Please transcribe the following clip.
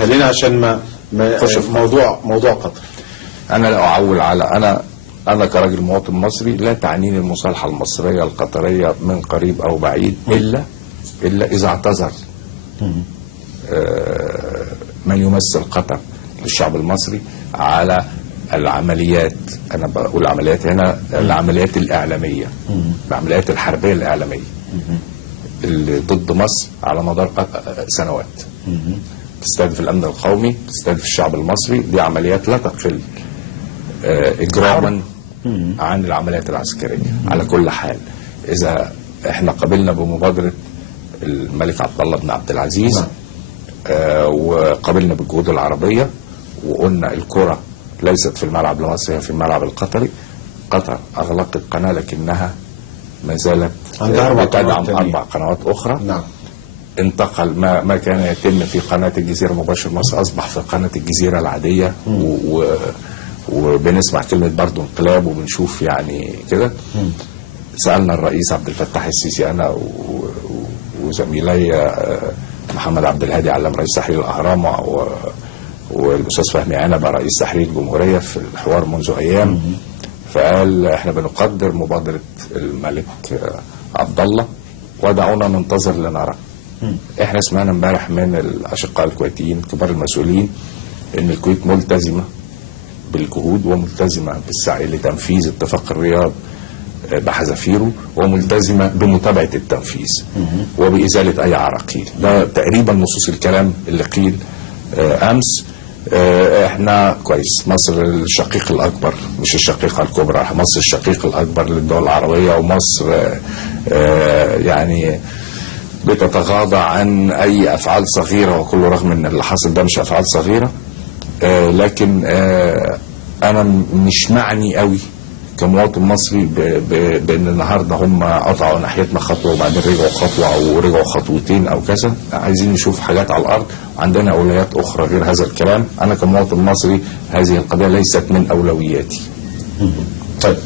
خلينا عشان ما نخش في موضوع قطر. انا لا اعول على انا كراجل مواطن مصري لا تعنيني المصالحه المصريه القطريه من قريب او بعيد الا اذا اعتذر من يمثل قطر للشعب المصري على العمليات. انا بقول العمليات هنا العمليات الاعلاميه، العمليات الحربيه الاعلاميه اللي ضد مصر على مدار سنوات، تستهدف الامن القومي، تستهدف الشعب المصري. دي عمليات لا تقل اجراما عن العمليات العسكريه. على كل حال اذا احنا قبلنا بمبادره الملك عبد الله بن عبد العزيز وقبلنا بالجهود العربيه وقلنا الكره ليست في الملعب المصري، هي في الملعب القطري. قطر اغلقت قناه لكنها ما زالت تدعم 4 قنوات اخرى. نعم. انتقل ما كان يتم في قناه الجزيره مباشر مصر اصبح في قناه الجزيره العاديه، وبنسمع كلمه برضه انقلاب وبنشوف يعني كده. سالنا الرئيس عبد الفتاح السيسي انا وزميلي محمد عبد الهادي علام رئيس تحرير الاهرام والاستاذ فهمي عنبه رئيس تحرير الجمهوريه في الحوار منذ ايام، فقال احنا بنقدر مبادره الملك عبد الله ودعونا ننتظر لنرى. احنا سمعنا امبارح من الاشقاء الكويتيين كبار المسؤولين ان الكويت ملتزمه بالجهود وملتزمه بالسعي لتنفيذ اتفاق الرياض بحذافيره وملتزمه بمتابعه التنفيذ وبازاله اي عراقيل. ده تقريبا نصوص الكلام اللي قيل امس. احنا كويس، مصر الشقيق الاكبر مش الشقيقه الكبرى، مصر الشقيق الاكبر للدول العربيه، ومصر يعني بتتغاضى عن اي افعال صغيره، وكله رغم ان اللي حصل ده مش افعال صغيره. لكن انا مش معني قوي كمواطن مصري بان النهارده هم قطعوا ناحيتنا خطوه وبعدين رجعوا خطوه او رجعوا خطوتين او كذا. عايزين نشوف حاجات على الارض، وعندنا اولويات اخرى غير هذا الكلام. انا كمواطن مصري هذه القضيه ليست من اولوياتي. طيب